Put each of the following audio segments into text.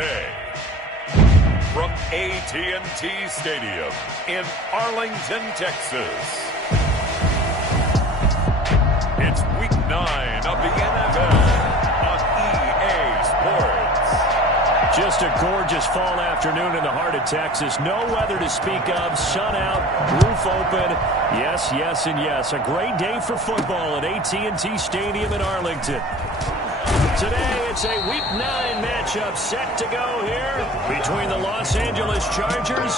Today, from AT&T Stadium in Arlington, Texas, it's Week 9 of the NFL on EA Sports. Just a gorgeous fall afternoon in the heart of Texas. No weather to speak of. Sun out, roof open. Yes, yes, and yes. A great day for football at AT&T Stadium in Arlington. Today, it's a Week 9 matchup set to go here between the Los Angeles Chargers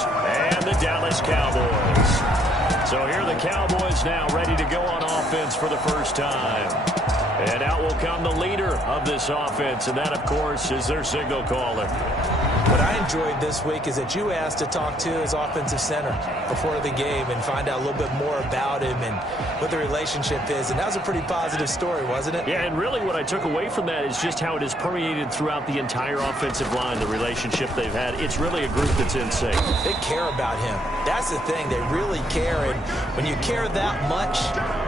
and the Dallas Cowboys. So here are the Cowboys now ready to go on offense for the first time. And out will come the leader of this offense, and that, of course, is their signal caller. What I enjoyed this week is that you asked to talk to his offensive center before the game and find out a little bit more about him and what the relationship is. And that was a pretty positive story, wasn't it? Yeah, and really what I took away from that is just how it has permeated throughout the entire offensive line, the relationship they've had. It's really a group that's in sync. They care about him. That's the thing. They really care. And when you care that much,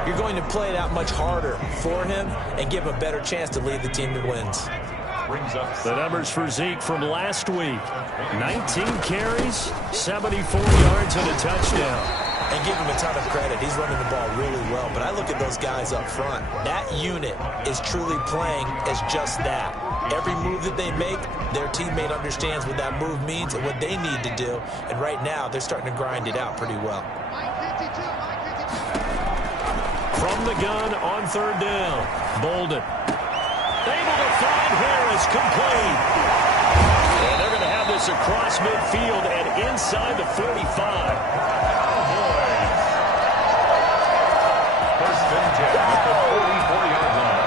you're going to play that much harder for him and give him a better chance to lead the team to wins. The numbers for Zeke from last week. 19 carries, 74 yards, and a touchdown. And give him a ton of credit. He's running the ball really well. But I look at those guys up front. That unit is truly playing as just that. Every move that they make, their teammate understands what that move means and what they need to do. And right now, they're starting to grind it out pretty well. From the gun on third down, Bolden. Able to find Harris, complete. And they're going to have this across midfield and inside the 45. Cowboys. First and 10 at the 44-yard line.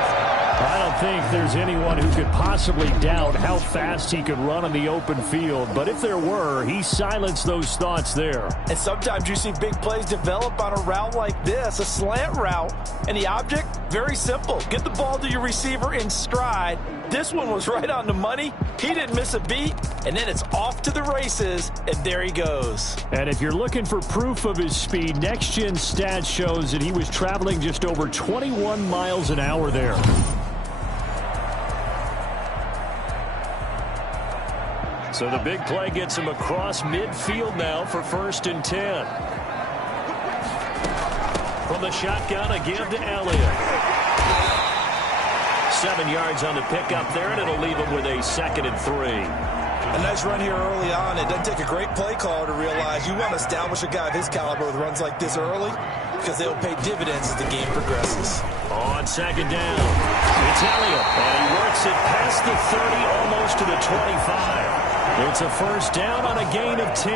I don't think there's anyone who could possibly doubt how fast he could run on the open field. But if there were, he silenced those thoughts there. And sometimes you see big plays develop on a route like this, a slant route. And the object, very simple. Get the ball to your receiver in stride. This one was right on the money. He didn't miss a beat. And then it's off to the races, and there he goes. And if you're looking for proof of his speed, Next Gen Stats shows that he was traveling just over 21 miles an hour there. So the big play gets him across midfield now for first and 10. From the shotgun, a give to Elliott. 7 yards on the pickup there, and it'll leave him with a 2nd and 3. A nice run here early on. It doesn't take a great play caller to realize you want to establish a guy of his caliber with runs like this early because they'll pay dividends as the game progresses. On second down, it's Elliott, and he works it past the 30, almost to the 25. It's a first down on a gain of 10.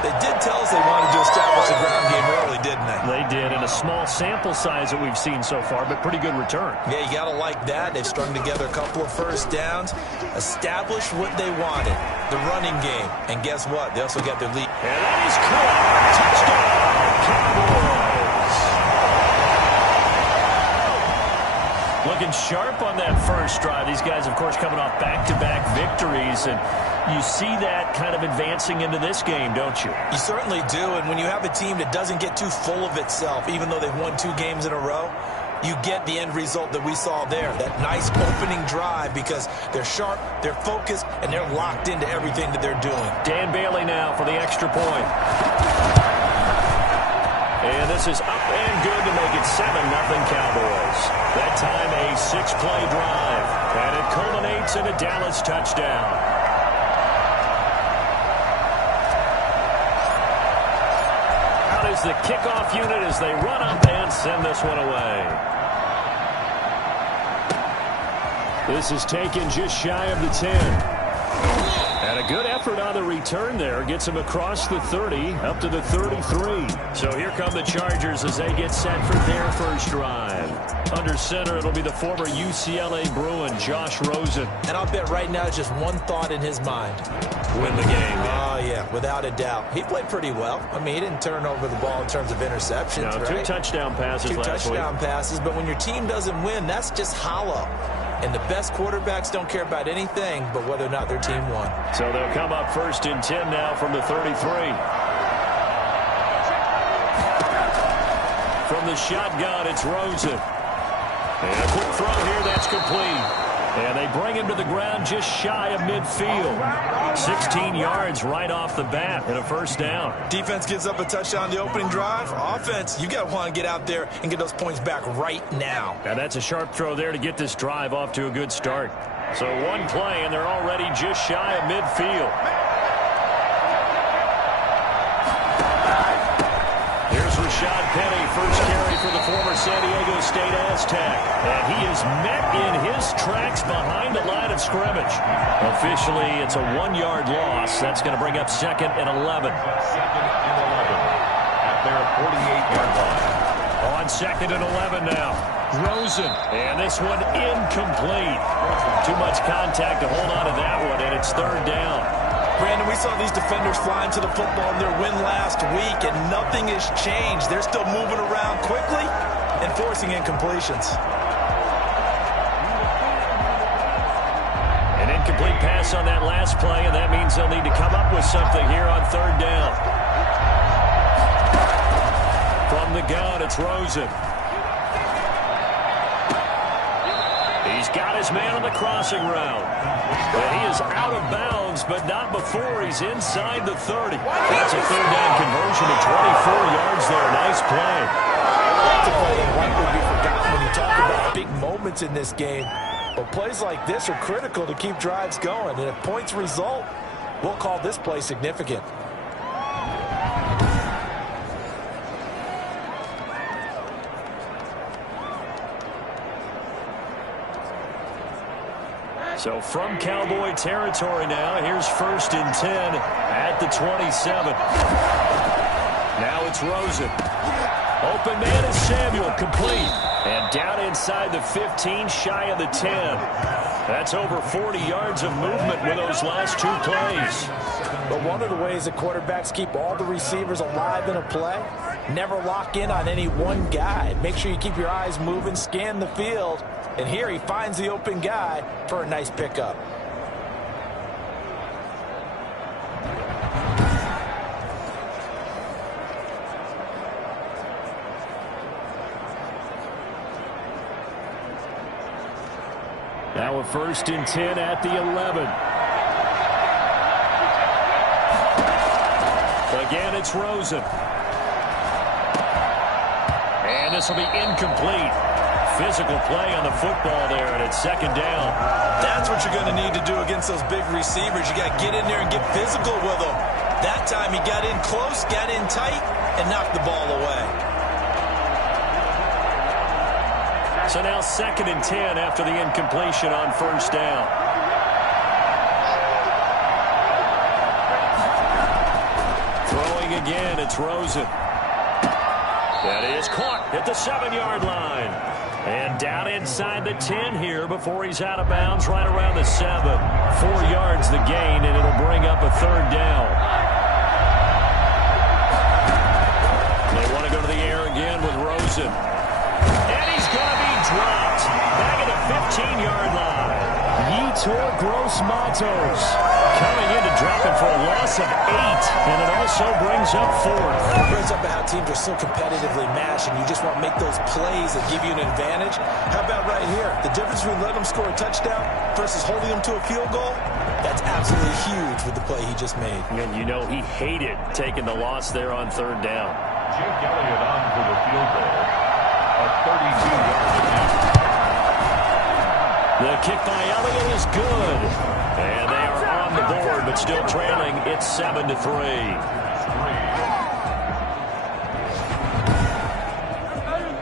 They did tell us they wanted to establish a ground game early, didn't they? They did, in a small sample size that we've seen so far, but pretty good return. Yeah, you got to like that. They've strung together a couple of first downs, established what they wanted, the running game. And guess what? They also got their lead. And that is caught. Touchdown, Cowboys. Looking sharp on that first drive. These guys, of course, coming off back-to-back victories, and you see that kind of advancing into this game, don't you? You certainly do, and when you have a team that doesn't get too full of itself, even though they've won 2 games in a row, you get the end result that we saw there, that nice opening drive, because they're sharp, they're focused, and they're locked into everything that they're doing. Dan Bailey now for the extra point. And this is up and good to make it 7-0 Cowboys. That time a 6-play drive, and it culminates in a Dallas touchdown. Is the kickoff unit as they run up and send this one away. This is taken just shy of the 10. And a good effort on the return there. Gets him across the 30, up to the 33. So here come the Chargers as they get set for their first drive. Under center, it'll be the former UCLA Bruin, Josh Rosen. And I'll bet right now just one thought in his mind. Win the game. Oh, yeah, without a doubt. He played pretty well. I mean, he didn't turn over the ball in terms of interceptions, no, right? 2 touchdown passes last week. 2 touchdown passes, but when your team doesn't win, that's just hollow. And the best quarterbacks don't care about anything but whether or not their team won. So they'll come up first and 10 now from the 33. From the shotgun, it's Rosen. And a quick throw here, that's complete. And they bring him to the ground just shy of midfield. 16 yards right off the bat and a first down. Defense gives up a touchdown the opening drive. Offense, you got to want to get out there and get those points back right now. Now that's a sharp throw there to get this drive off to a good start. So one play, and they're already just shy of midfield. Here's Rashad Penny, first carry for the former San Diego State Aztec. And he is met in his tracks behind the line of scrimmage. Officially, it's a 1-yard loss. That's going to bring up 2nd and 11. Second and 11 at their 48-yard line. On 2nd and 11 now. Rosen. And this one incomplete. Too much contact to hold on to that one, and it's 3rd down. Brandon, we saw these defenders flying to the football in their win last week, and nothing has changed. They're still moving around quickly and forcing incompletions. An incomplete pass on that last play, and that means they'll need to come up with something here on 3rd down. From the gun, it's Rosen. He's got his man on the crossing route. And he is out of bounds, but not before he's inside the 30. That's a 3rd down conversion to 24 yards there. Nice play. That's a play that likely be forgotten when you talk about big moments in this game. But plays like this are critical to keep drives going. And if points result, we'll call this play significant. So from Cowboy territory now, here's 1st and 10 at the 27. Now it's Rosen. Open man is Samuel, complete. And down inside the 15, shy of the 10. That's over 40 yards of movement with those last 2 plays. But one of the ways that quarterbacks keep all the receivers alive in a play, never lock in on any one guy. Make sure you keep your eyes moving, scan the field. And here he finds the open guy for a nice pickup. Now a 1st and 10 at the 11. Again, it's Rosen. And this will be incomplete. Physical play on the football there, and it's 2nd down. That's what you're going to need to do against those big receivers. You got to get in there and get physical with them. That time he got in close, got in tight, and knocked the ball away. So now 2nd and 10 after the incompletion on 1st down. Throwing again, it's Rosen. That is caught at the 7-yard line. And down inside the 10 here before he's out of bounds right around the 7. 4 yards the gain, and it'll bring up a 3rd down. They want to go to the air again with Rosen. And he's going to be dropped. Back at the 15-yard line. Yetur Gross-Matos coming in to drop him for a loss of 8. And it also brings up 4th. It brings up how teams are so competitively matched, and you just want to make those plays that give you an advantage. How about right here? The difference between letting them score a touchdown versus holding them to a field goal, that's absolutely huge with the play he just made. And you know he hated taking the loss there on 3rd down. Jake Elliott on for the field goal. A 32-yard attempt. The kick by Elliott is good. And they are on the board, but still trailing. It's 7-3.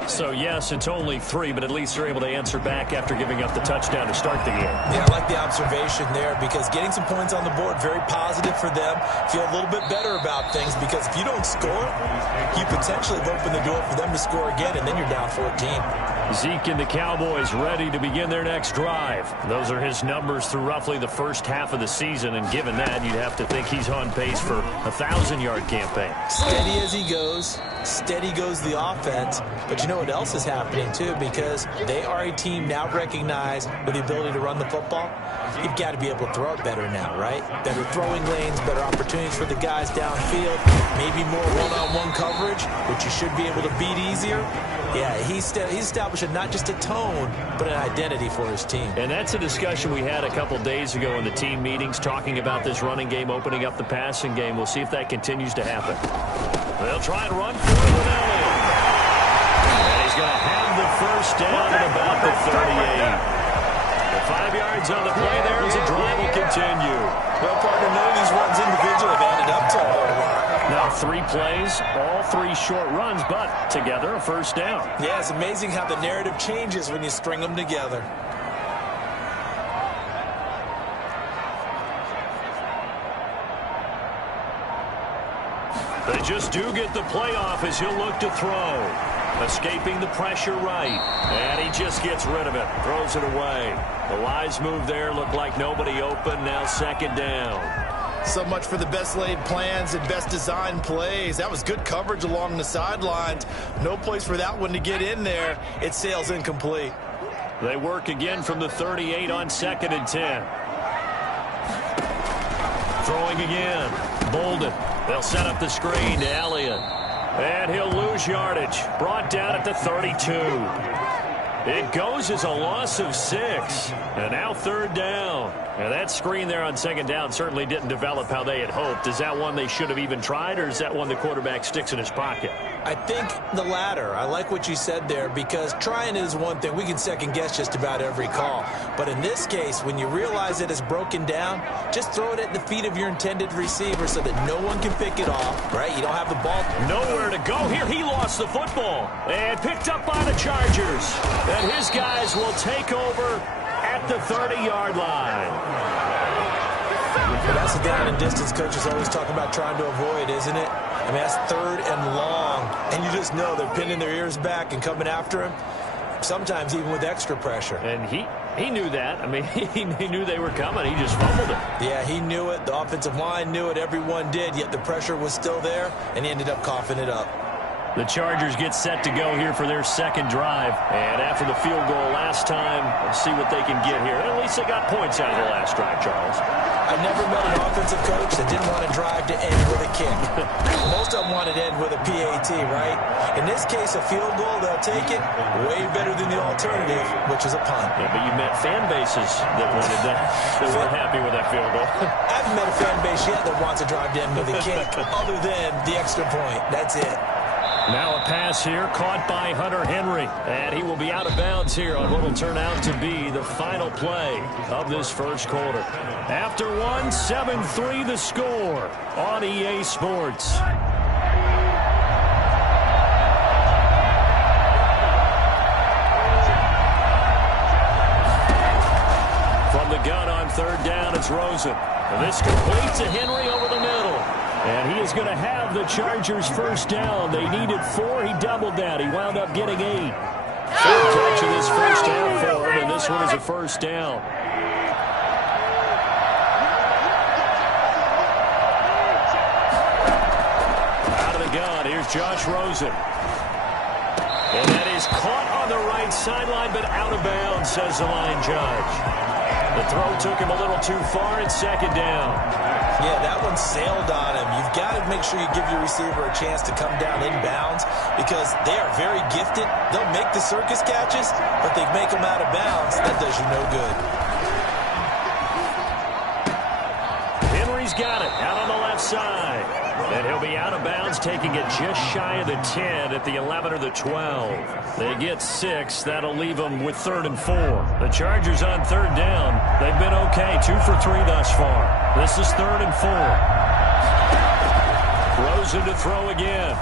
So, yes, it's only 3, but at least they're able to answer back after giving up the touchdown to start the game. Yeah, I like the observation there because getting some points on the board, very positive for them. Feel a little bit better about things because if you don't score, you potentially have opened the door for them to score again, and then you're down 14. Zeke and the Cowboys ready to begin their next drive. Those are his numbers through roughly the first half of the season, and given that, you'd have to think he's on pace for a 1,000-yard campaign. Steady as he goes, steady goes the offense, but you know what else is happening too, because they are a team now recognized with the ability to run the football. You've got to be able to throw it better now, right? Better throwing lanes, better opportunities for the guys downfield, maybe more one-on-one coverage, which you should be able to beat easier. Yeah, he's establishing not just a tone, but an identity for his team. And that's a discussion we had a couple days ago in the team meetings, talking about this running game opening up the passing game. We'll see if that continues to happen. They'll try and run for it with Elliott. And he's going to have the first down at about the 38. The 5 yards on the play there as the drive will continue. Well, partner, none of these runs individually have added up to a whole lot. Now 3 plays, all 3 short runs, but together a first down. Yeah, it's amazing how the narrative changes when you string them together. They just do get the play off as he'll look to throw. Escaping the pressure right. And he just gets rid of it. Throws it away. The wise move there. Looked like nobody open. Now second down. So much for the best laid plans and best designed plays. That was good coverage along the sidelines. No place for that one to get in there. It sails incomplete. They work again from the 38 on 2nd and 10. Throwing again. Bolden. They'll set up the screen to Elliott. And he'll lose yardage. Brought down at the 32. It goes as a loss of 6. And now third down. And that screen there on second down certainly didn't develop how they had hoped. Is that one they should have even tried, or is that one the quarterback sticks in his pocket? I think the latter. I like what you said there, because trying is one thing. We can second guess just about every call. But in this case, when you realize it is broken down, just throw it at the feet of your intended receiver so that no one can pick it off, right? You don't have the ball. Nowhere to go here. He lost the football and picked up by the Chargers. And his guys will take over at the 30-yard line. But that's the down and distance coaches always talk about trying to avoid, isn't it? I mean, that's third and long. And you just know they're pinning their ears back and coming after him, sometimes even with extra pressure. And he knew that. I mean, he knew they were coming. He just fumbled it. Yeah, he knew it. The offensive line knew it. Everyone did, yet the pressure was still there, and he ended up coughing it up. The Chargers get set to go here for their second drive. And after the field goal last time, let's see what they can get here. At least they got points out of the last drive, Charles. I never met an offensive coach that didn't want to drive to end with a kick. Most of them wanted to end with a PAT, right? In this case, a field goal, they'll take it way better than the alternative, which is a punt. Yeah, but you met fan bases that wanted that, that weren't happy with that field goal. I haven't met a fan base yet that wants to drive to end with a kick, other than the extra point. That's it. Now a pass here caught by Hunter Henry. And he will be out of bounds here on what will turn out to be the final play of this first quarter. After one, 7-3 the score on EA Sports. From the gun on third down, it's Rosen. And this completes a Henry over the middle. And he is going to have the Chargers first down. They needed 4. He doubled that. He wound up getting 8. Third catch of this first half for him, and this one is a first down. Out of the gun, here's Josh Rosen. And that is caught on the right sideline, but out of bounds, says the line judge. The throw took him a little too far. It's second down. Yeah, that one sailed on him. You've got to make sure you give your receiver a chance to come down inbounds, because they are very gifted. They'll make the circus catches, but they make them out of bounds. That does you no good. Henry's got it out on the left side. And he'll be out of bounds, taking it just shy of the 10 at the 11 or the 12. They get 6. That'll leave them with 3rd and 4. The Chargers on third down. They've been okay. 2 for 3 thus far. This is 3rd and 4. Rosen to throw again.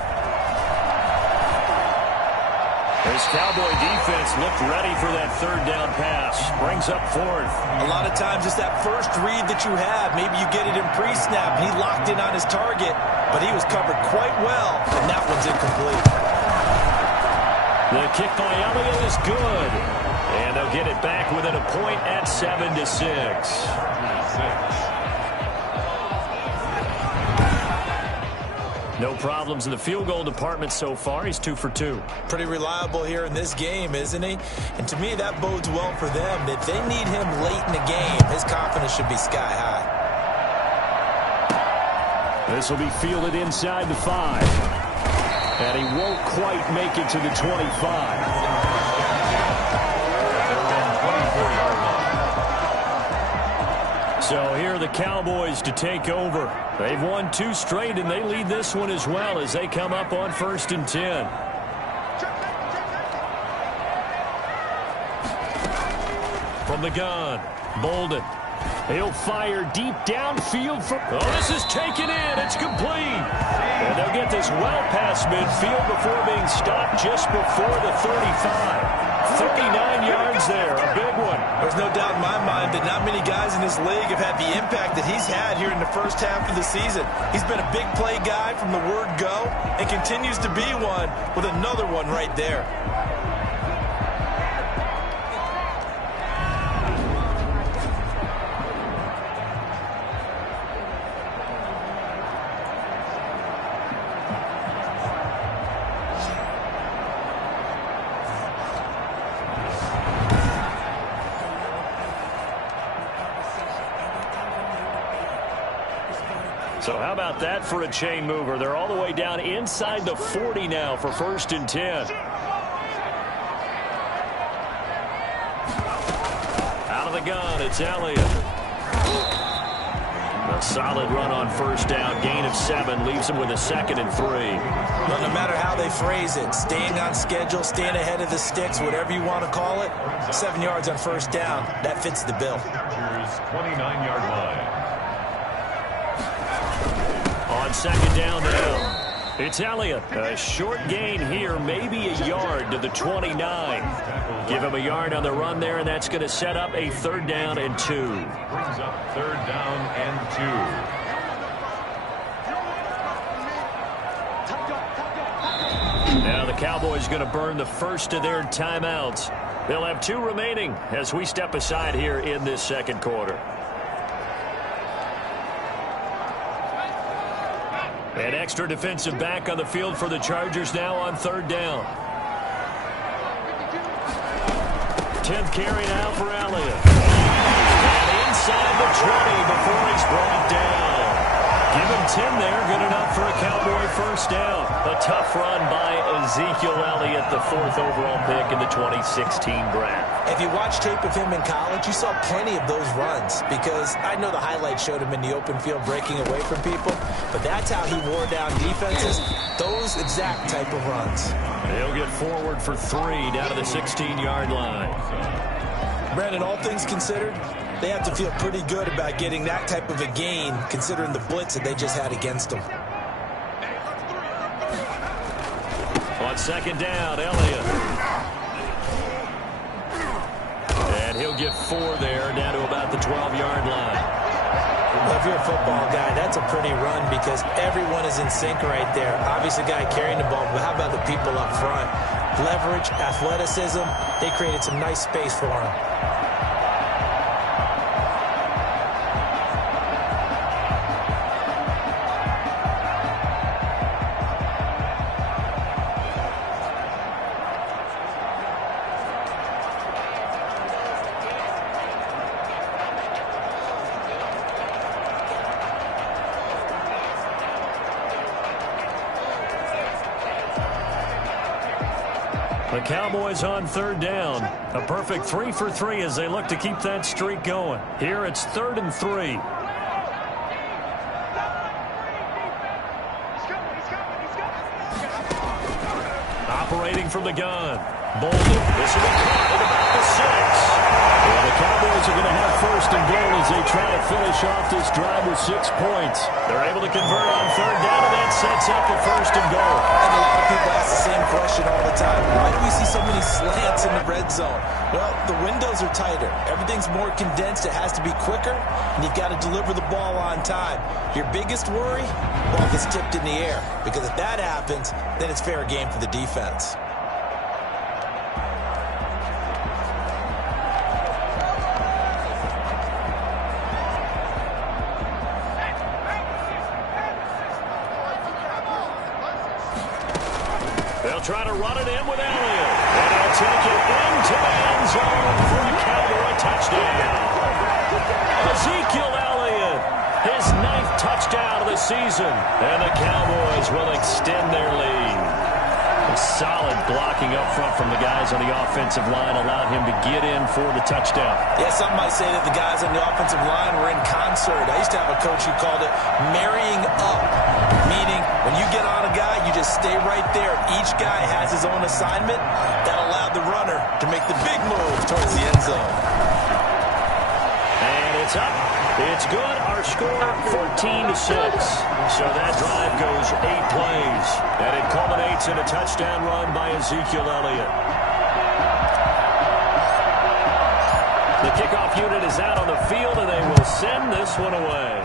This Cowboy defense looked ready for that third down pass. Brings up 4th. A lot of times it's that first read that you have. Maybe you get it in pre-snap, and he locked in on his target, but he was covered quite well, and that one's incomplete. The kick by Elliott is good. And they'll get it back within a point at 7-6. No problems in the field goal department so far. He's 2 for 2. Pretty reliable here in this game, isn't he? And to me, that bodes well for them. If they need him late in the game, his confidence should be sky high. This will be fielded inside the 5. And he won't quite make it to the 25. So here are the Cowboys to take over. They've won 2 straight, and they lead this one as well as they come up on 1st and 10. From the gun, Bolden. He'll fire deep downfield. Oh, this is taken in. It's complete. And they'll get this well past midfield before being stopped just before the 35. 39 yards there, a big one. There's no doubt in my mind that not many guys in this league have had the impact that he's had here in the first half of the season. He's been a big play guy from the word go and continues to be one with another one right there. So how about that for a chain mover? They're all the way down inside the 40 now for 1st and 10. Out of the gun, it's Elliott. A solid run on 1st down. Gain of 7 leaves him with a 2nd and 3. Well, no matter how they phrase it, staying on schedule, staying ahead of the sticks, whatever you want to call it, 7 yards on 1st down, that fits the bill. 29-yard line. On 2nd down now, it's Elliott. A short gain here, maybe a yard to the 29. Give him a yard on the run there, and that's going to set up a 3rd down and 2. Brings up 3rd down and 2. Now the Cowboys going to burn the first of their timeouts. They'll have 2 remaining as we step aside here in this 2nd quarter. An extra defensive back on the field for the Chargers now on 3rd down. 10th carry now for Elliott. And inside the 20 before he's brought down. Give him 10 there, good enough for a Cowboy 1st down. A tough run by Ezekiel Elliott, the 4th overall pick in the 2016 draft. If you watch tape of him in college, you saw plenty of those runs because I know the highlights showed him in the open field breaking away from people, but that's how he wore down defenses, those exact type of runs. He'll get forward for 3 down to the 16-yard line. Brandon, all things considered, they have to feel pretty good about getting that type of a gain considering the blitz that they just had against them. On 2nd down, Elliott. And he'll get 4 there down to about the 12-yard line. Well, if you're a football guy, that's a pretty run because everyone is in sync right there. Obviously, guy carrying the ball, but how about the people up front? Leverage, athleticism, they created some nice space for him. The Cowboys on 3rd down. A perfect 3 for 3 as they look to keep that streak going. Here it's 3rd and 3. Operating from the gun. Bolden. This will be caught at about the 6. And the Cowboys are going to have 1st and goal as they try to finish off this drive with 6 points. They're able to convert on 3rd down, and that sets up a 1st and goal. And a lot of people ask the same question all the time. Why do we see so many slants in the red zone? Well, the windows are tighter. Everything's more condensed. It has to be quicker, and you've got to deliver the ball on time. Your biggest worry? Ball gets tipped in the air. Because if that happens, then it's fair game for the defense. They'll try to run it in with Elliott. And he'll take it into the end zone for a Cowboy touchdown. Ezekiel Elliott, his 9th touchdown of the season. And the Cowboys will extend their lead. Solid blocking up front from the guys on the offensive line allowed him to get in for the touchdown. Yeah, some might say that the guys on the offensive line were in concert. I used to have a coach who called it marrying up, meaning when you get on a guy, you just stay right there. Each guy has his own assignment. That allowed the runner to make the big move towards the end zone. And it's up. It's good. Our score, 14-6. So that drive goes 8 plays. And it culminates in a touchdown run by Ezekiel Elliott. The kickoff unit is out on the field, and they will send this one away.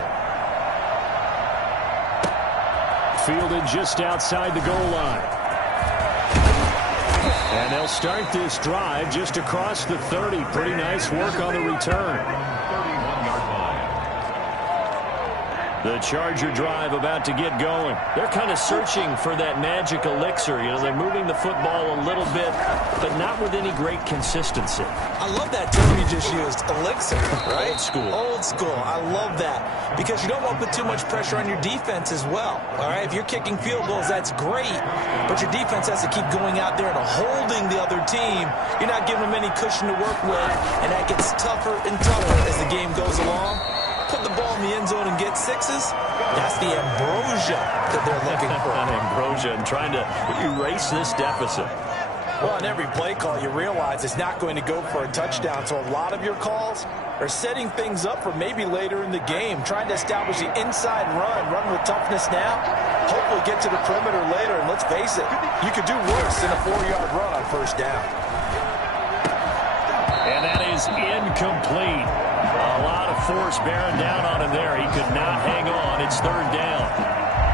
Fielded just outside the goal line. And they'll start this drive just across the 30. Pretty nice work on the return. The Charger drive about to get going. They're kind of searching for that magic elixir. You know, they're moving the football a little bit, but not with any great consistency. I love that term you just used, elixir, right? Old school. Old school. I love that because you don't want to put too much pressure on your defense as well. All right, if you're kicking field goals, that's great, but your defense has to keep going out there and holding the other team. You're not giving them any cushion to work with, and that gets tougher and tougher as the game goes along. Put the ball in the end zone and get sixes. That's the ambrosia that they're looking for. Ambrosia and trying to erase this deficit. Well, on every play call, you realize it's not going to go for a touchdown. So a lot of your calls are setting things up for maybe later in the game, trying to establish the inside run with toughness now, hopefully get to the perimeter later. And let's face it, you could do worse than a 4-yard run on first down. And that is incomplete. A lot of force bearing down on him there. He could not hang on. It's third down.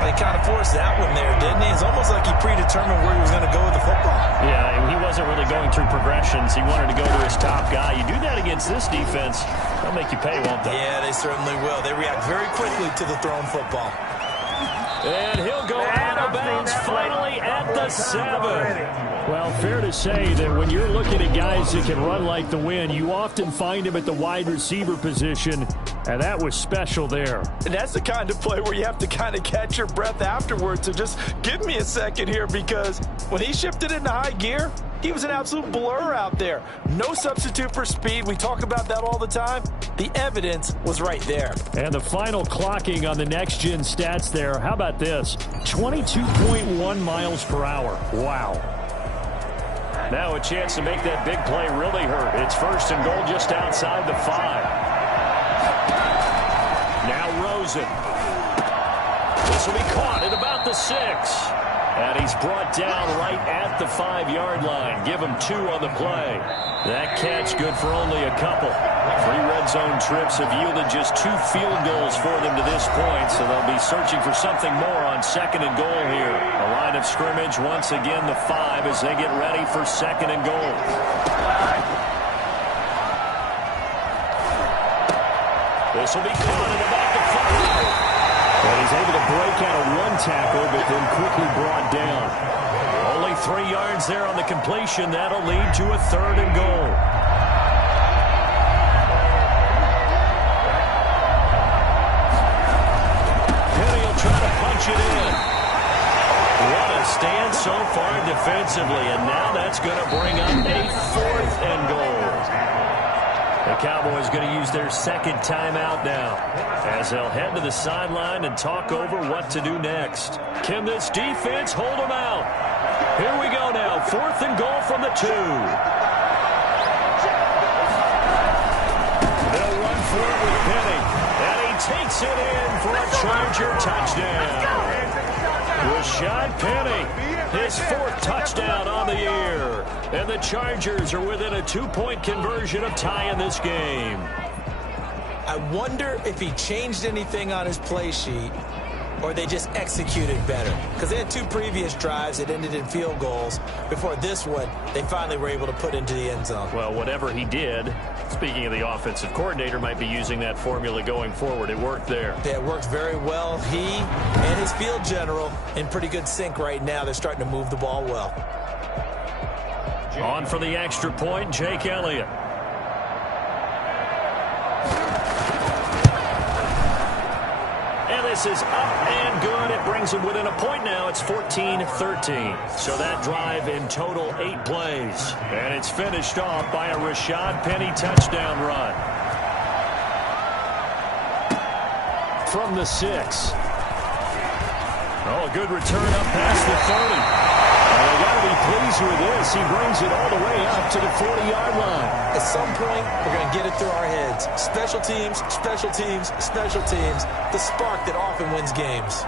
He kind of forced that one there, didn't he? It's almost like he predetermined where he was going to go with the football. Yeah, he wasn't really going through progressions. He wanted to go to his top guy. You do that against this defense, they'll make you pay, won't they? Yeah, they certainly will. They react very quickly to the thrown football. And he'll go out of bounds finally at the 7. Well, fair to say that when you're looking at guys that can run like the wind, you often find them at the wide receiver position, and that was special there. And that's the kind of play where you have to kind of catch your breath afterwards. So just give me a second here, because when he shifted into high gear, he was an absolute blur out there. No substitute for speed. We talk about that all the time. The evidence was right there. And the final clocking on the next-gen stats there, how about this? 22.1 miles per hour. Wow. Now a chance to make that big play really hurt. It's first and goal just outside the 5. Now Rosen. This will be caught at about the 6. And he's brought down right at the 5-yard line. Give him 2 on the play. That catch good for only a couple. 3 red zone trips have yielded just 2 field goals for them to this point, so they'll be searching for something more on second and goal here. The line of scrimmage once again the 5 as they get ready for second and goal. This will be caught at about the 5. And he's able to break out of 1 tackle, but then quickly brought down. Only 3 yards there on the completion. That'll lead to a third and goal. Penny will try to punch it in. What a stand so far defensively, and now that's going to bring up a 4th and goal. The Cowboys going to use their second timeout now as they'll head to the sideline and talk over what to do next. Can this defense hold them out? Here we go now. 4th and goal from the 2. They'll run for it with Penny. And he takes it in for a Charger touchdown. Rashad Penny, his 4th touchdown on the year. And the Chargers are within a 2-point conversion of tying this game. I wonder if he changed anything on his play sheet or they just executed better. Because they had 2 previous drives that ended in field goals. Before this one, they finally were able to put into the end zone. Well, whatever he did, speaking of the offensive coordinator, might be using that formula going forward. It worked there. Yeah, it worked very well. He and his field general in pretty good sync right now. They're starting to move the ball well. On for the extra point, Jake Elliott. And this is up and good. It brings them within a point now. It's 14-13. So that drive in total 8 plays. And it's finished off by a Rashad Penny touchdown run. From the 6. Oh, a good return up past the 30. And they got to be pleased with this. He brings it all the way up to the 40-yard line. At some point, we're going to get it through our heads. Special teams, special teams, special teams. The spark that often wins games.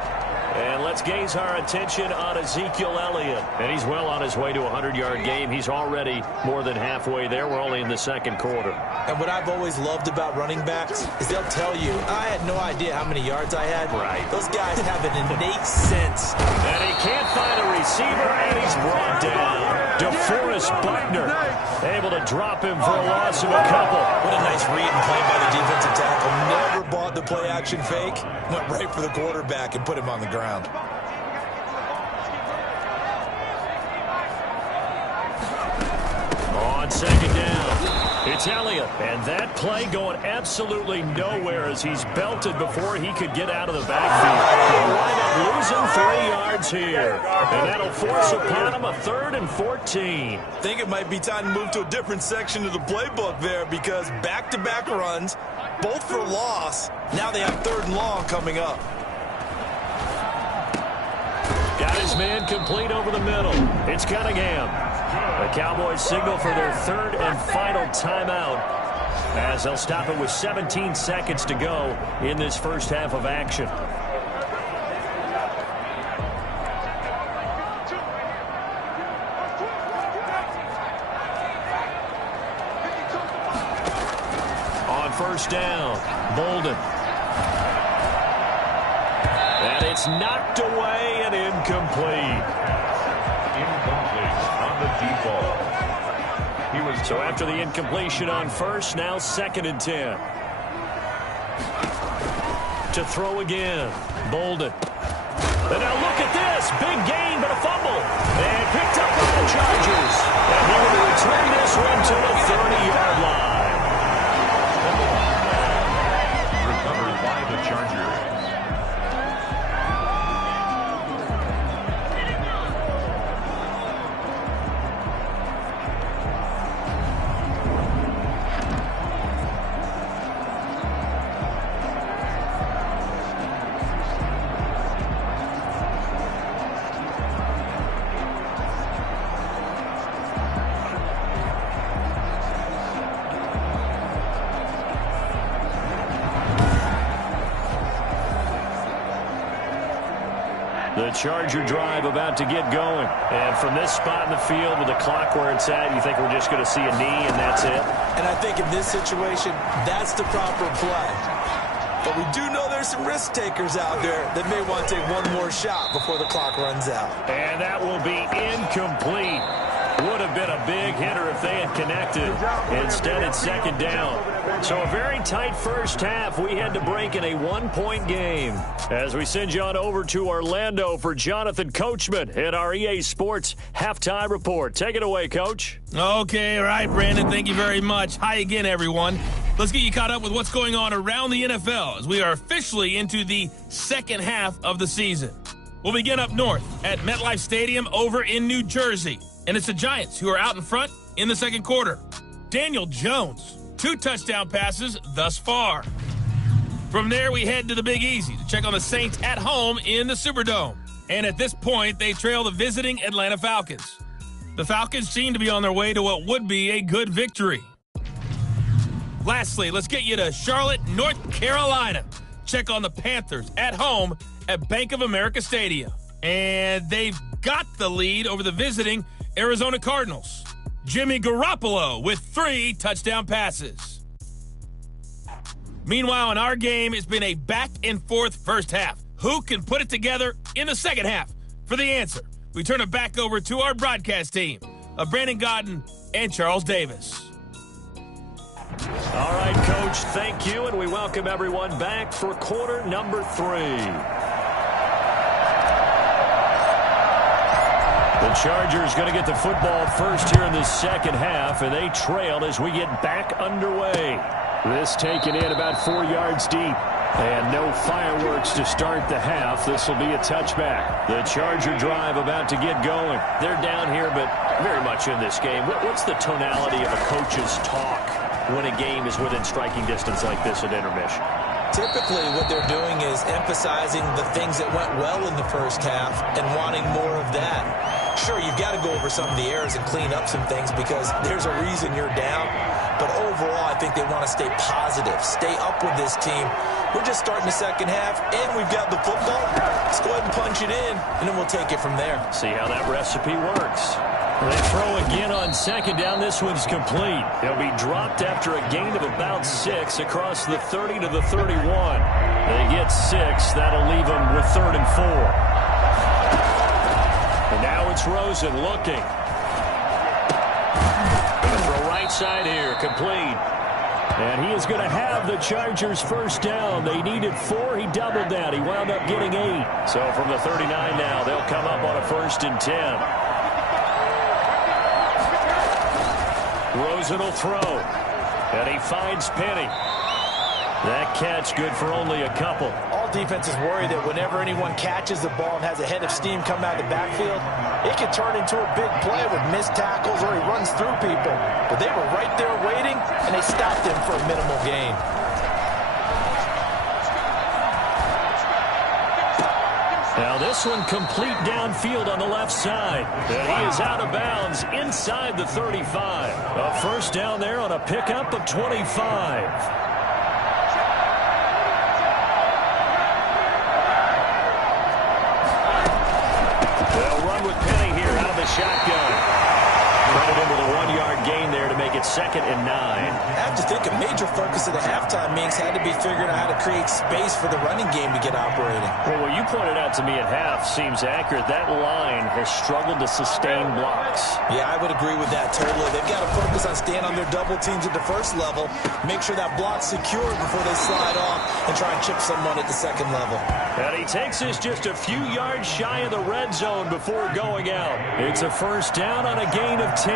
And let's gaze our attention on Ezekiel Elliott. And he's well on his way to a 100-yard game. He's already more than halfway there. We're only in the second quarter. And what I've always loved about running backs is they'll tell you, I had no idea how many yards I had. Right. Those guys have an innate sense. And he can't find a receiver, and he's brought down. DeForest Buckner able to drop him for a loss of a couple. What a nice read and play by the defensive tackle. Never bought the play-action fake. Went right for the quarterback and put him on the ground. On second down, it's Elliott. And that play going absolutely nowhere as he's belted before he could get out of the backfield. They'll wind up losing 3 yards here. And that'll force upon him a 3rd and 14. I think it might be time to move to a different section of the playbook there because back-to-back runs, both for loss. Now they have 3rd and long coming up. Got his man complete over the middle. It's Cunningham. The Cowboys signal for their 3rd and final timeout as they'll stop it with 17 seconds to go in this first half of action. On first down, Bolden. And it's knocked away and incomplete. Incomplete on the default. So after the incompletion on first, now 2nd and 10. To throw again, Bolden. And now look at this. Big gain, but a fumble. And picked up by the Chargers. And he will return this one to the 30-yard line. Recovered by the Chargers. The Charger drive about to get going. And from this spot in the field with the clock where it's at, you think we're just going to see a knee and that's it? And I think in this situation, that's the proper play. But we do know there's some risk takers out there that may want to take one more shot before the clock runs out. And that will be incomplete. Would have been a big hitter if they had connected. Instead, it's 2nd down. So a very tight first half. We had to break in a 1-point game. As we send you on over to Orlando for Jonathan Coachman at our EA Sports Halftime Report. Take it away, Coach. Okay, all right, Brandon. Thank you very much. Hi again, everyone. Let's get you caught up with what's going on around the NFL as we are officially into the second half of the season. We'll begin up north at MetLife Stadium over in New Jersey. And it's the Giants who are out in front in the second quarter. Daniel Jones, 2 touchdown passes thus far. From there, we head to the Big Easy to check on the Saints at home in the Superdome. And at this point, they trail the visiting Atlanta Falcons. The Falcons seem to be on their way to what would be a good victory. Lastly, let's get you to Charlotte, North Carolina. Check on the Panthers at home at Bank of America Stadium. And they've got the lead over the visiting Arizona Cardinals. Jimmy Garoppolo with 3 touchdown passes. Meanwhile, in our game, it's been a back-and-forth first half. Who can put it together in the second half? For the answer, we turn it back over to our broadcast team of Brandon Godden and Charles Davis. All right, Coach, thank you, and we welcome everyone back for quarter number 3. The Chargers going to get the football first here in the second half, and they trailed as we get back underway. This taken in about 4 yards deep. And no fireworks to start the half. This will be a touchback. The Charger drive about to get going. They're down here, but very much in this game. What's the tonality of a coach's talk when a game is within striking distance like this at intermission? Typically, what they're doing is emphasizing the things that went well in the first half and wanting more of that. Sure, you've got to go over some of the errors and clean up some things because there's a reason you're down. But overall, I think they want to stay positive, stay up with this team. We're just starting the second half, and we've got the football. Let's go ahead and punch it in, and then we'll take it from there. See how that recipe works. They throw again on second down. This one's complete. He'll be dropped after a gain of about 6 across the 30 to the 31. They get 6. That'll leave them with 3rd and 4. And now it's Rosen looking. Going to throw right side here. Complete. And he is going to have the Chargers first down. They needed 4. He doubled that. He wound up getting 8. So from the 39 now, they'll come up on a 1st and 10. Rosen will throw, and he finds Penny. That catch good for only a couple. All defenses worry that whenever anyone catches the ball and has a head of steam come out of the backfield, it can turn into a big play with missed tackles or he runs through people. But they were right there waiting, and they stopped him for a minimal gain. Now this one complete downfield on the left side. And he is out of bounds inside the 35. A first down there on a pickup of 25. They'll run with Penny here out of the shotgun. Running into the 1-yard gain there to make it 2nd and 9. I have to think a major focus of the halftime means had to be figuring out how to create space for the running game to get operating. Well, what you pointed out to me at half seems accurate. That line has struggled to sustain blocks. Yeah, I would agree with that totally. They've got to focus on staying on their double teams at the first level, make sure that block's secure before they slide off and try and chip someone at the second level. And he takes us just a few yards shy of the red zone before going out. It's a first down on a gain of 10.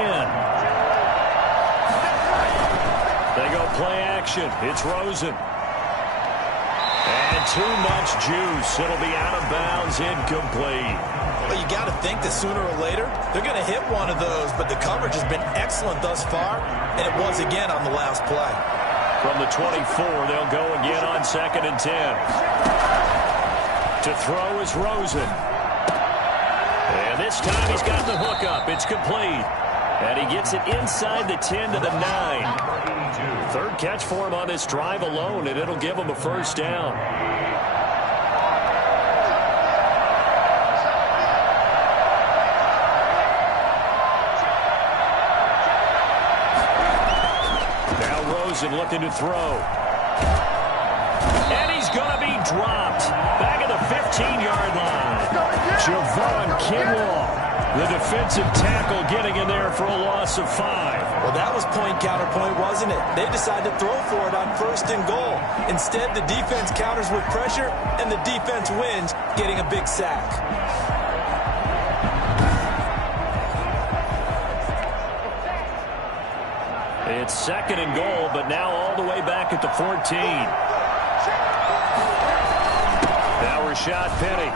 They go play action. It's Rosen. And too much juice. It'll be out of bounds, incomplete. Well, you got to think that sooner or later they're going to hit one of those, but the coverage has been excellent thus far, and it was again on the last play. From the 24, they'll go again on 2nd and 10. To throw is Rosen. And this time he's got the hookup. It's complete. And he gets it inside the 10 to the 9. 3rd catch for him on this drive alone, and it'll give him a first down. Now Rosen looking to throw. And he's going to be dropped. Back at the 15-yard line. Javon Kinlaw, the defensive tackle, getting in there for a loss of 5. Well, that was point counterpoint, wasn't it? They decided to throw for it on 1st and goal. Instead, the defense counters with pressure, and the defense wins, getting a big sack. It's 2nd and goal, but now all the way back at the 14. Now Rashad Penny.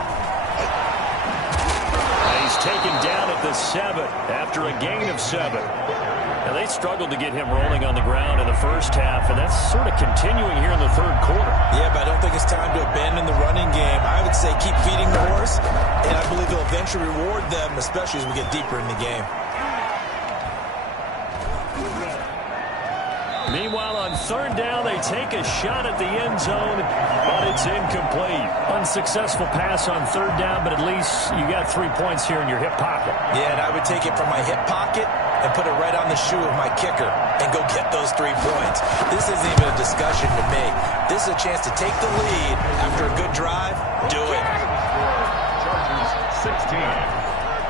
He's taken down at the 7 after a gain of 7. Now they struggled to get him rolling on the ground in the first half, and that's sort of continuing here in the 3rd quarter. Yeah, but I don't think it's time to abandon the running game. I would say keep feeding the horse, and I believe they'll eventually reward them, especially as we get deeper in the game. Meanwhile, on 3rd down, they take a shot at the end zone, but it's incomplete. Unsuccessful pass on 3rd down, but at least you got 3 points here in your hip pocket. Yeah, and I would take it from my hip pocket and put it right on the shoe of my kicker and go get those 3 points. This isn't even a discussion to me. This is a chance to take the lead after a good drive. Do it. 16.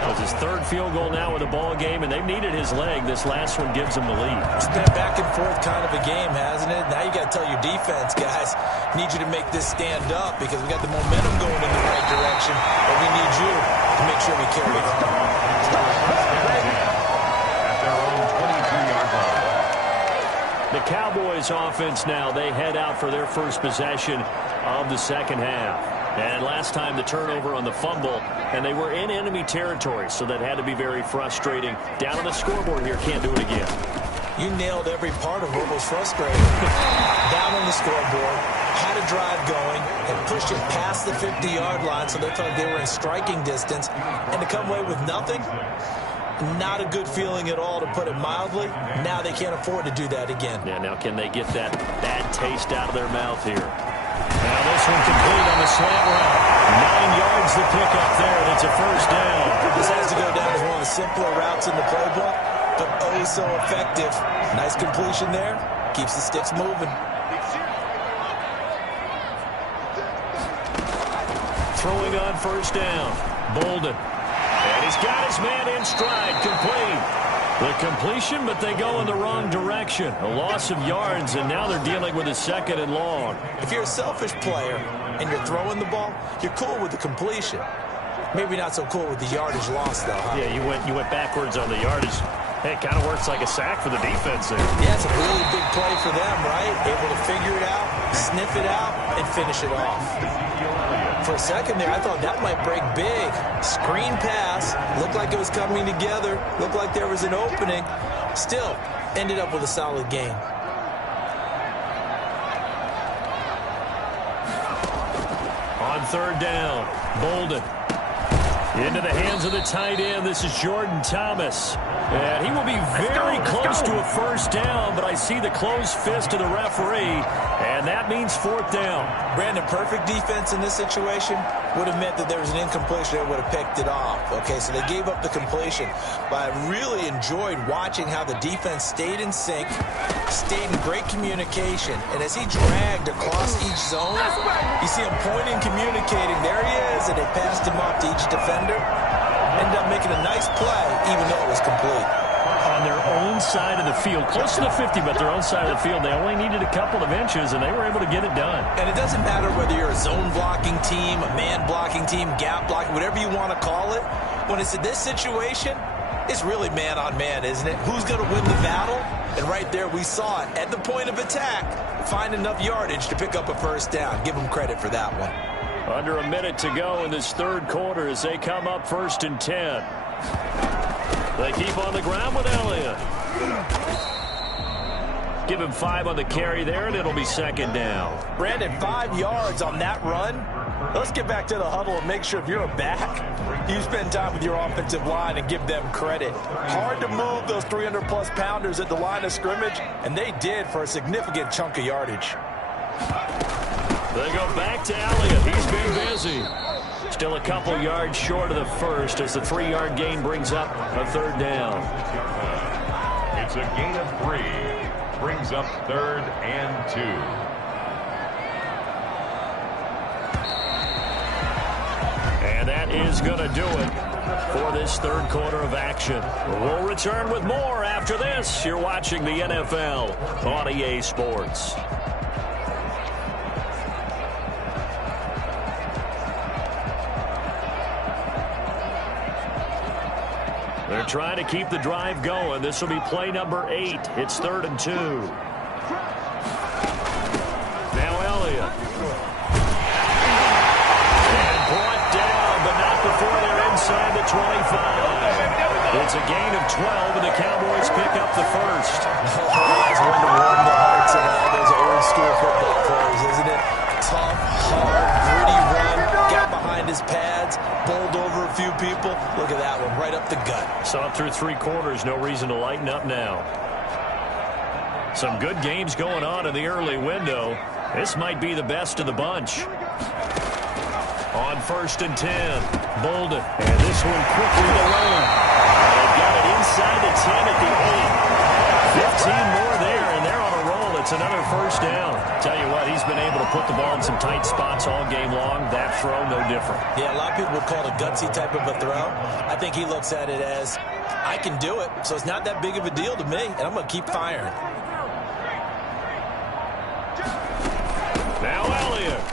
That was his 3rd field goal now with a ball game, and they've needed his leg. This last one gives them the lead. It's been a back and forth kind of a game, hasn't it? Now you got to tell your defense, guys, need you to make this stand up because we got the momentum going in the right direction, but we need you to make sure we carry it on. The Cowboys offense now, they head out for their first possession of the second half. And last time the turnover on the fumble, and they were in enemy territory, so that had to be very frustrating. Down on the scoreboard here, can't do it again. You nailed every part of what was frustrating. Down on the scoreboard, had a drive going, and pushed it past the 50-yard line so they felt they were in striking distance, and to come away with nothing, not a good feeling at all, to put it mildly. Now they can't afford to do that again. Yeah, now can they get that bad taste out of their mouth here? Now this one complete on the slant route. 9 yards to pick up there, and it's a first down. This has to go down as one of the simpler routes in the playbook, but oh so effective. Nice completion there. Keeps the sticks moving. Throwing on first down. Bolden. And he's got his man in stride. Complete. The completion, but they go in the wrong direction. A loss of yards, and now they're dealing with a second and long. If you're a selfish player and you're throwing the ball, you're cool with the completion. Maybe not so cool with the yardage loss, though, huh? Yeah, you went backwards on the yardage. Hey, it kind of works like a sack for the defense there. Yeah, it's a really big play for them, right? Able to figure it out, sniff it out, and finish it off. For a second there, I thought that might break big. Screen pass. Looked like it was coming together. Looked like there was an opening. Still, ended up with a solid game. On third down, Bolden. Into the hands of the tight end. This is Jordan Thomas. And he will be very close to a first down, but I see the closed fist of the referee, and that means fourth down. Brandon, perfect defense in this situation would have meant that there was an incompletion that would have picked it off. Okay, so they gave up the completion, but I really enjoyed watching how the defense stayed in sync, stayed in great communication, and as he dragged across each zone, you see him pointing, communicating. There he is, and they passed him off to each defender. Ended up making a nice play, even though it was complete. On their own side of the field, close to the 50, but their own side of the field, they only needed a couple of inches, and they were able to get it done. And it doesn't matter whether you're a zone blocking team, a man blocking team, gap blocking, whatever you want to call it. When it's in this situation, it's really man on man, isn't it? Who's going to win the battle? And right there, we saw it at the point of attack. Find enough yardage to pick up a first down. Give them credit for that one. Under a minute to go in this third quarter as they come up 1st and 10. They keep on the ground with Elliott. Give him 5 on the carry there, and it'll be second down. Brandon, 5 yards on that run. Let's get back to the huddle and make sure if you're a back, you spend time with your offensive line and give them credit. Hard to move those 300-plus pounders at the line of scrimmage, and they did for a significant chunk of yardage. They go back to Elliott. He's been busy. Still a couple yards short of the first as the 3-yard gain brings up a third down. It's a gain of 3. Brings up 3rd and 2. And that is going to do it for this third quarter of action. We'll return with more after this. You're watching the NFL on EA Sports. They're trying to keep the drive going. This will be play number 8. It's 3rd and 2. Now Elliott. And brought down, but not before they're inside the 25. It's a gain of 12, and the Cowboys pick up the first. It's one to warm the hearts of all those old school football players, isn't it? Tough, hard, gritty run. Got behind his pads, bowled over a few people. Look at that one, right up the gut. Saw it through 3 quarters. No reason to lighten up now. Some good games going on in the early window. This might be the best of the bunch. On 1st and 10, Bolden. And this one quickly to Lane. They've got it inside the 10 at the 8. 15 more there, and they're on a roll. It's another first down. Tell you what, he's been able to put the ball in some tight spots all game long. That throw, no different. Yeah, a lot of people would call it a gutsy type of a throw. I think he looks at it as, I can do it, so it's not that big of a deal to me, and I'm going to keep firing. Now Elliott.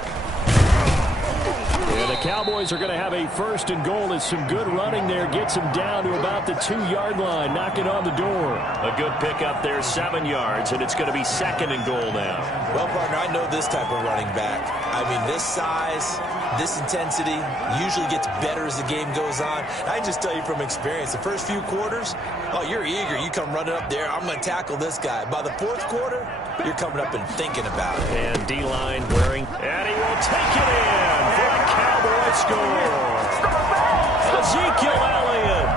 And the Cowboys are going to have a 1st and goal as some good running there gets them down to about the 2-yard line, knocking on the door. A good pickup there, 7 yards, and it's going to be 2nd and goal now. Well, partner, I know this type of running back. I mean, this size, this intensity usually gets better as the game goes on. I just tell you from experience, the first few quarters, oh, you're eager. You come running up there, I'm going to tackle this guy. By the 4th quarter, you're coming up and thinking about it. And D-line wearing, and he will take it in for a Cowboy score. Ezekiel Elliott,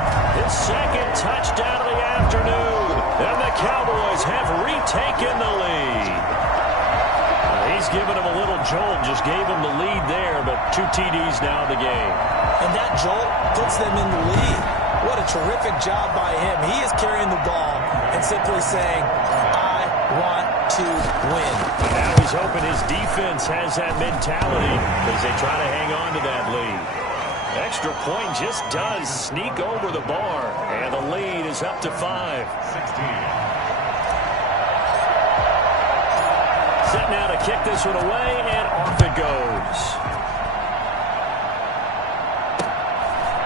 his 2nd touchdown of the afternoon, and the Cowboys have retaken the lead. He's given him a little jolt, just gave him the lead there, but 2 TDs now in the game. And that jolt puts them in the lead. What a terrific job by him. He is carrying the ball and simply saying, I want to win. Now he's hoping his defense has that mentality as they try to hang on to that lead. Extra point just does sneak over the bar, and the lead is up to 5. 16. Set now to kick this one away, and off it goes.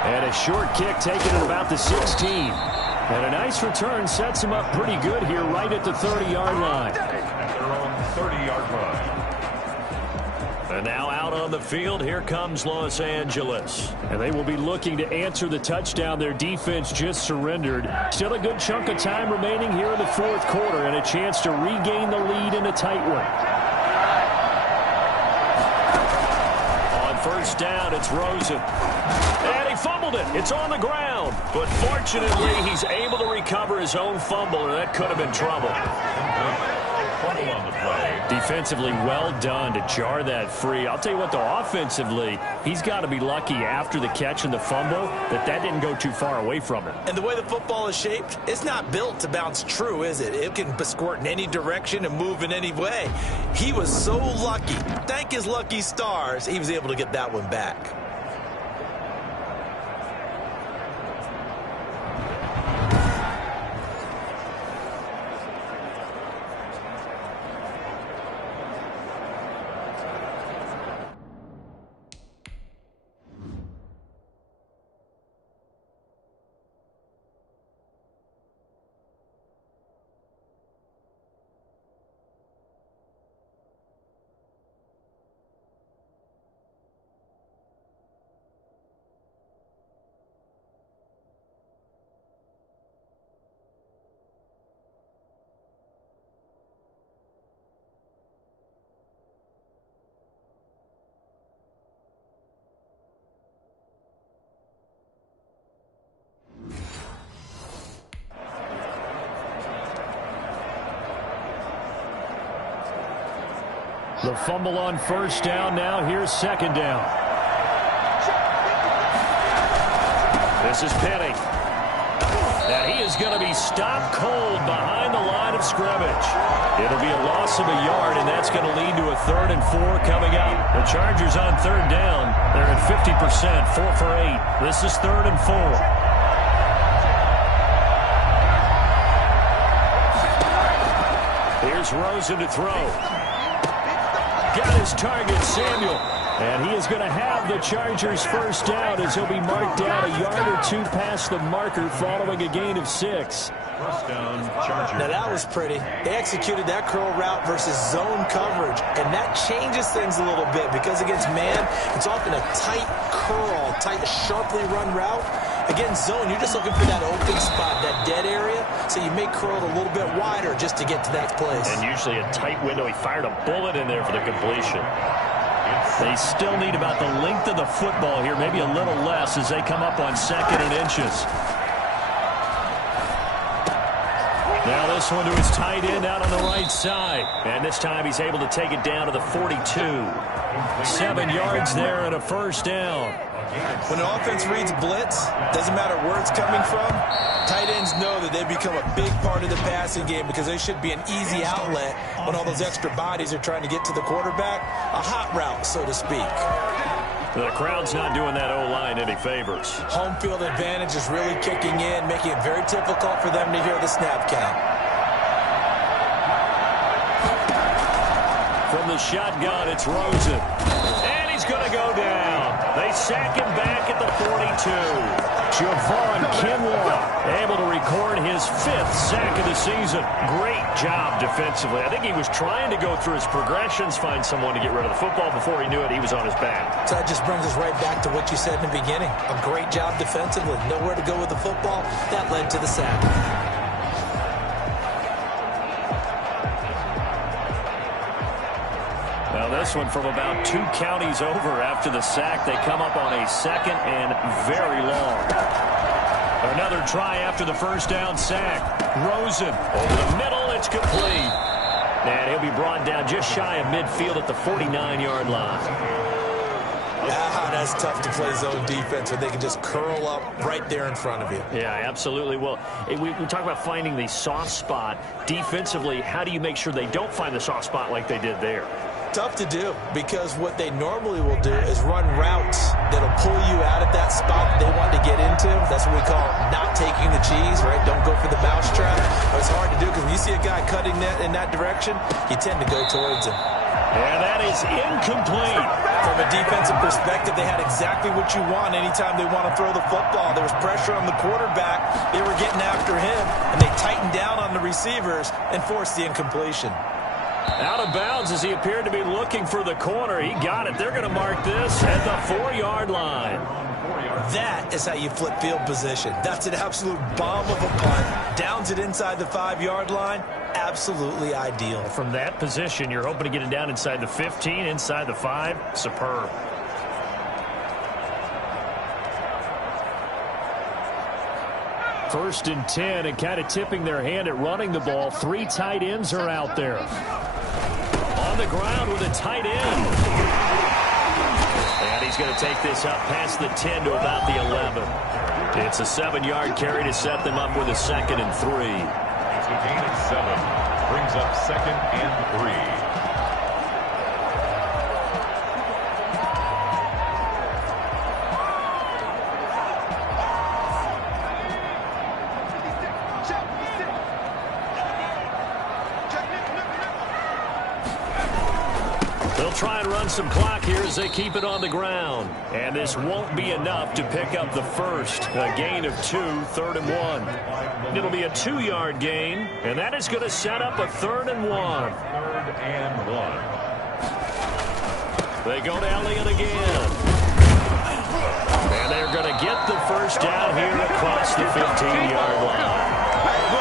And a short kick taken at about the 16. And a nice return sets him up pretty good here right at the 30-yard line. At their own 30-yard line. And now out on the field, here comes Los Angeles. And they will be looking to answer the touchdown their defense just surrendered. Still a good chunk of time remaining here in the 4th quarter and a chance to regain the lead in a tight one. On 1st down, it's Rosen. And he fumbled it. It's on the ground. But fortunately, he's able to recover his own fumble, or that could have been trouble. Fumble on the play. Defensively, well done to jar that free. I'll tell you what, though, offensively, he's got to be lucky after the catch and the fumble that didn't go too far away from him. And the way the football is shaped, it's not built to bounce true, is it? It can squirt in any direction and move in any way. He was so lucky. Thank his lucky stars, he was able to get that one back. The fumble on 1st down. Now here's 2nd down. This is Penny. Now he is going to be stopped cold behind the line of scrimmage. It'll be a loss of a yard, and that's going to lead to a 3rd and 4 coming up. The Chargers on 3rd down. They're at 50%, 4 for 8. This is 3rd and 4. Here's Rosen to throw. Got his target, Samuel. And he is going to have the Chargers' 1st down as he'll be marked down a yard or 2 past the marker following a gain of 6. 1st down, Chargers. Now that was pretty. They executed that curl route versus zone coverage, and that changes things a little bit because against man, it's often a tight curl, tight, sharply run route. Against zone, you're just looking for that open spot, that dead area, so you may curl it a little bit wider just to get to that place. And usually a tight window. He fired a bullet in there for the completion. They still need about the length of the football here, maybe a little less as they come up on 2nd and inches. Now this one to his tight end out on the right side. And this time he's able to take it down to the 42. 7 yards there and a 1st down. When an offense reads blitz, doesn't matter where it's coming from, tight ends know that they become a big part of the passing game because they should be an easy outlet when all those extra bodies are trying to get to the quarterback. A hot route, so to speak. The crowd's not doing that O-line any favors. Home field advantage is really kicking in, making it very difficult for them to hear the snap count. From the shotgun, it's Rosen. And he's going to go down. They 2. Javon Kinlaw able to record his 5th sack of the season. Great job defensively. I think he was trying to go through his progressions, find someone to get rid of the football. Before he knew it, he was on his back. So that just brings us right back to what you said in the beginning. A great job defensively. Nowhere to go with the football. That led to the sack. Now this one from about 2 counties over after the sack. They come up on a 2nd and very long. Another try after the first down sack. Rosen over the middle. It's complete. And he'll be brought down just shy of midfield at the 49-yard line. That's tough to play zone defense when they can just curl up right there in front of you. Yeah, absolutely. Well, we talk about finding the soft spot. Defensively, how do you make sure they don't find the soft spot like they did there? Tough to do, because what they normally will do is run routes that'll pull you out of that spot they want to get into. That's what we call not taking the cheese, right? Don't go for the mousetrap. It's hard to do because when you see a guy cutting that in that direction, you tend to go towards him. And that is incomplete. From a defensive perspective, they had exactly what you want anytime they want to throw the football. There was pressure on the quarterback. They were getting after him, and they tightened down on the receivers and forced the incompletion. Out of bounds as he appeared to be looking for the corner. He got it. They're going to mark this at the 4-yard line. That is how you flip field position. That's an absolute bomb of a punt. Downs it inside the 5-yard line. Absolutely ideal. From that position, you're hoping to get it down inside the 15, inside the 5. Superb. First and 10, and kind of tipping their hand at running the ball. 3 tight ends are out there. On the ground with a tight end. And he's going to take this up past the 10 to about the 11. It's a 7-yard carry to set them up with a 2nd and 3. It's a gain of 7. Brings up 2nd and 3. Try and run some clock here as they keep it on the ground. And this won't be enough to pick up the first. A gain of 2, 3rd and 1. It'll be a 2-yard gain, and that is going to set up a 3rd and 1. 3rd and 1. They go to Elliott again. And they're going to get the first down here across the 15-yard line.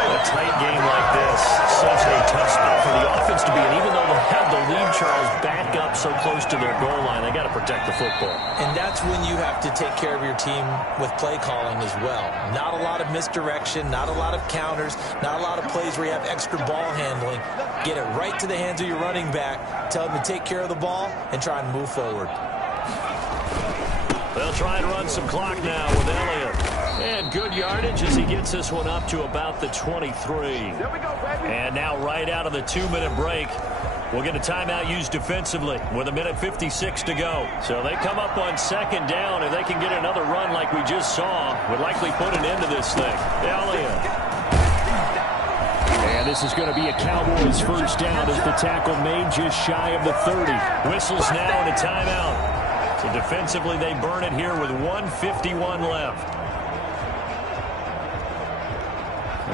A tight game like this, such a tough spot for the offense to be in. Even though they have the lead, Charles, back up so close to their goal line, they got to protect the football. And that's when you have to take care of your team with play calling as well. Not a lot of misdirection, not a lot of counters, not a lot of plays where you have extra ball handling. Get it right to the hands of your running back. Tell them to take care of the ball and try and move forward. They'll try and run some clock now with Elliott. And good yardage as he gets this one up to about the 23. And now right out of the 2-minute break, we'll get a timeout used defensively with 1:56 to go. So they come up on 2nd down, and they can get another run like we just saw. Would likely put an end to this thing. Elliott. And this is going to be a Cowboys first down as the tackle made just shy of the 30. Whistles now and a timeout. So defensively, they burn it here with 1:51 left.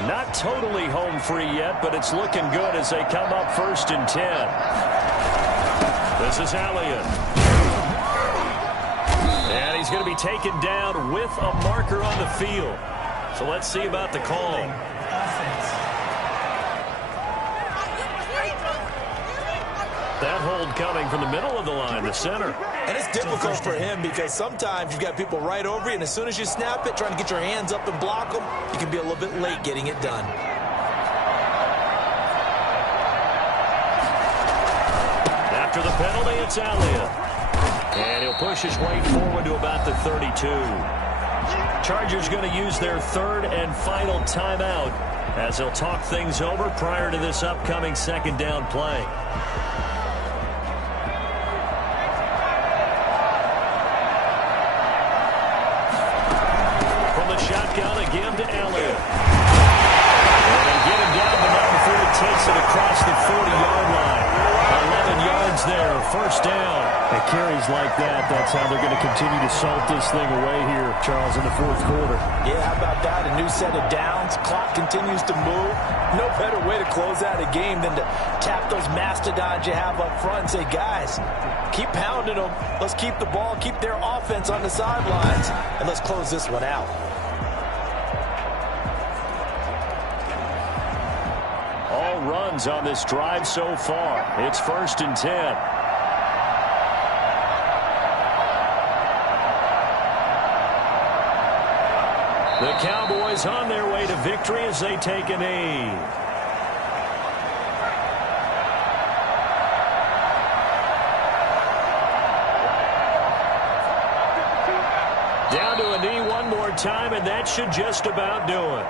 Not totally home free yet, but it's looking good as they come up 1st and 10. This is Elliott. And he's going to be taken down with a marker on the field. So let's see about the call. That hold coming from the middle of the line, the center. And it's difficult for him because sometimes you've got people right over you, and as soon as you snap it, trying to get your hands up and block them, you can be a little bit late getting it done. After the penalty, it's Elliott. And he'll push his way forward to about the 32. Chargers going to use their 3rd and final timeout as they'll talk things over prior to this upcoming 2nd down play. Again to Elliott. And they get him down, but not before he takes it across the 40-yard line. 11 yards there, first down. And carries like that, that's how they're going to continue to salt this thing away here, Charles, in the fourth quarter. Yeah, how about that? A new set of downs. Clock continues to move. No better way to close out a game than to tap those mastodons you have up front and say, guys, keep pounding them. Let's keep the ball, keep their offense on the sidelines, and let's close this one out. All runs on this drive so far. It's 1st and 10. The Cowboys on their way to victory as they take a knee. Down to a knee one more time, and that should just about do it.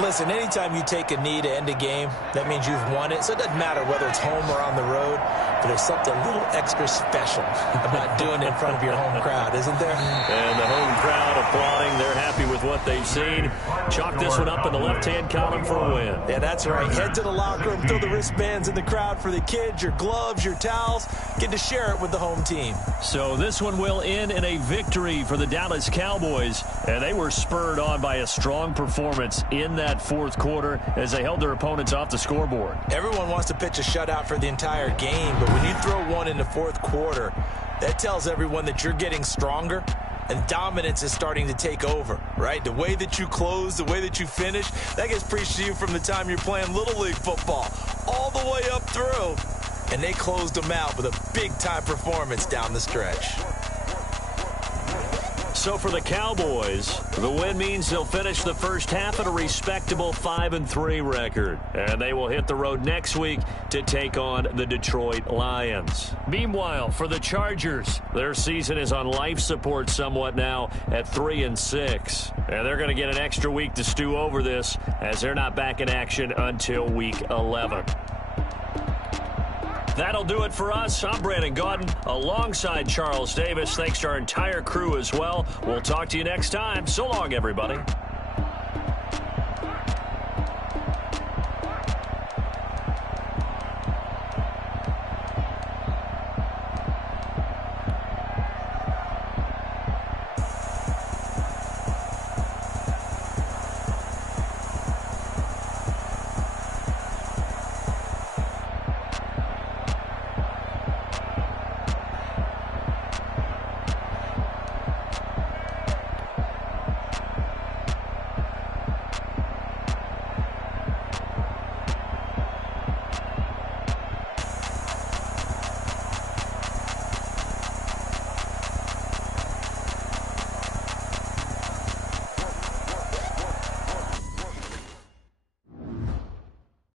Listen, anytime you take a knee to end a game, that means you've won it. So it doesn't matter whether it's home or on the road, but there's something a little extra special about doing it in front of your home crowd, isn't there? And the home crowd applauding. They're happy with what they've seen. Chalk this one up in the left-hand column for a win. Yeah, that's right. Head to the locker room, throw the wristbands in the crowd for the kids, your gloves, your towels. Get to share it with the home team. So this one will end in a victory for the Dallas Cowboys. And they were spurred on by a strong performance in that fourth quarter as they held their opponents off the scoreboard. Everyone wants to pitch a shutout for the entire game, but when you throw one in the fourth quarter, that tells everyone that you're getting stronger and dominance is starting to take over, right? The way that you close, the way that you finish, that gets preached to you from the time you're playing Little League football all the way up through. And they closed them out with a big-time performance down the stretch. So for the Cowboys, the win means they'll finish the first half at a respectable 5-3 record. And they will hit the road next week to take on the Detroit Lions. Meanwhile, for the Chargers, their season is on life support somewhat now at 3-6. And they're going to get an extra week to stew over this as they're not back in action until week 11. That'll do it for us. I'm Brandon Gaudin alongside Charles Davis. Thanks to our entire crew as well. We'll talk to you next time. So long, everybody.